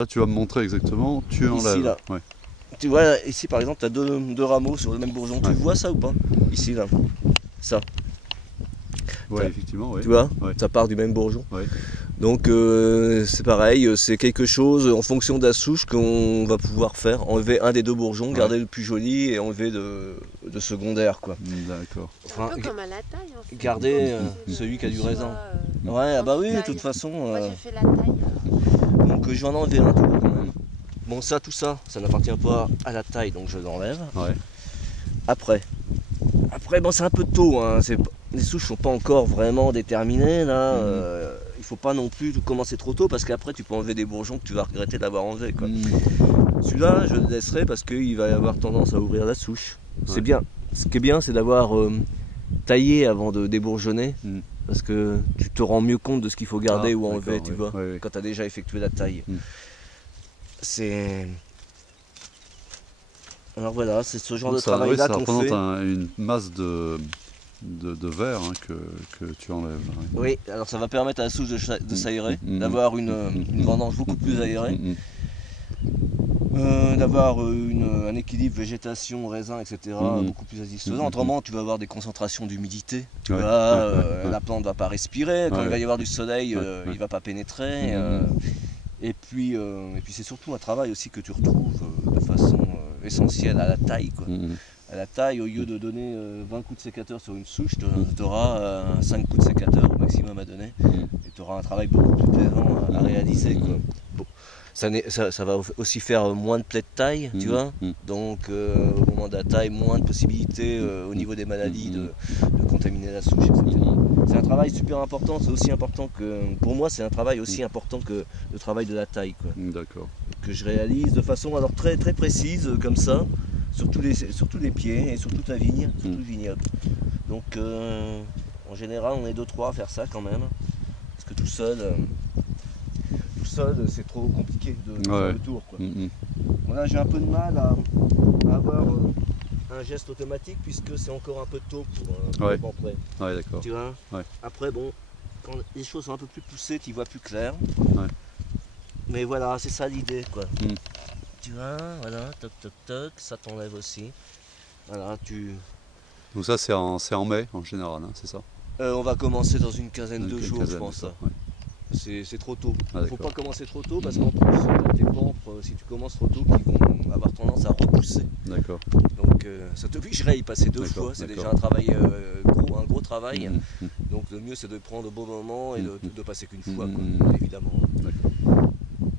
Là, tu vas me montrer exactement, tu enlèves. Ici, là. Ouais. Tu vois, ici par exemple, tu as deux rameaux sur le même bourgeon. Ouais. Tu vois ça ou pas? Ici, là. Ça. Ouais, effectivement, oui. Tu vois, ouais. ça part du même bourgeon. Ouais. Donc c'est pareil, c'est quelque chose en fonction de la souche qu'on va pouvoir faire. Enlever un des deux bourgeons, garder le plus joli et enlever de secondaire, quoi. D'accord. Enfin, un peu comme à la taille en fait. Garder celui qui a du raisin. Ouais, ah bah oui, de toute façon. Moi j'ai fait la taille. Donc je vais en enlever un, tu vois, quand même. Bon, tout ça n'appartient pas à la taille, donc je l'enlève. Ouais. Après, bon, c'est un peu tôt, hein. Les souches sont pas encore vraiment déterminées là. Il faut pas non plus commencer trop tôt parce qu'après tu peux enlever des bourgeons que tu vas regretter d'avoir enlevé, quoi. Celui-là, je le laisserai parce qu'il va avoir tendance à ouvrir la souche. C'est bien. Ce qui est bien, c'est d'avoir taillé avant de débourgeonner. Parce que tu te rends mieux compte de ce qu'il faut garder ou enlever, tu vois, quand tu as déjà effectué la taille. C'est... Alors voilà, c'est ce genre de travail-là qu'on fait. Ça représente une masse de verre que tu enlèves. Là, oui, alors ça va permettre à la souche de s'aérer, d'avoir une vendange beaucoup plus aérée, d'avoir un équilibre végétation, raisin, etc. beaucoup plus satisfaisant. Autrement, tu vas avoir des concentrations d'humidité. La plante ne va pas respirer. Quand il va y avoir du soleil, il ne va pas pénétrer. Et puis c'est surtout un travail aussi que tu retrouves de façon essentielle à la taille, quoi. À la taille, au lieu de donner 20 coups de sécateur sur une souche, tu auras 5 coups de sécateur au maximum à donner. Et tu auras un travail beaucoup plus plaisant à réaliser, quoi. Bon. Ça va aussi faire moins de plaies de taille, tu vois. Donc au moment de la taille, moins de possibilités au niveau des maladies de contaminer la souche, etc. C'est un travail super important, c'est aussi important que, pour moi, c'est un travail aussi important que le travail de la taille, quoi. D'accord. Que je réalise de façon alors très très précise, comme ça, sur tous les pieds et sur toute la vigne, sur tout le vignoble. Donc en général, on est 2-3 à faire ça quand même, parce que tout seul c'est trop compliqué de faire le tour, quoi. Bon, là, j'ai un peu de mal à avoir un geste automatique puisque c'est encore un peu tôt pour le prêt. Ouais, d'accord. Tu vois. Après, bon, quand les choses sont un peu plus poussées, tu vois plus clair. Mais voilà, c'est ça l'idée, quoi. Tu vois, voilà, toc toc toc, ça t'enlève aussi. Voilà, Donc ça, c'est en mai en général, hein, c'est ça? On va commencer dans une quinzaine de jours, je pense. C'est trop tôt. Il ne faut pas commencer trop tôt parce qu'en plus, tu as tes pampres, si tu commences trop tôt, qui vont avoir tendance à repousser. D'accord. Donc ça t'obligerait à y passer 2 fois. C'est déjà un travail un gros travail. Donc le mieux, c'est de prendre au bon moment et de passer qu'une fois, quoi, évidemment.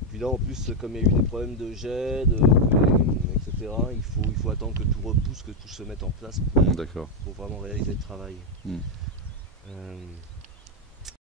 Puis là, en plus, comme il y a eu des problèmes de jet, etc., il faut attendre que tout repousse, que tout se mette en place pour vraiment réaliser le travail.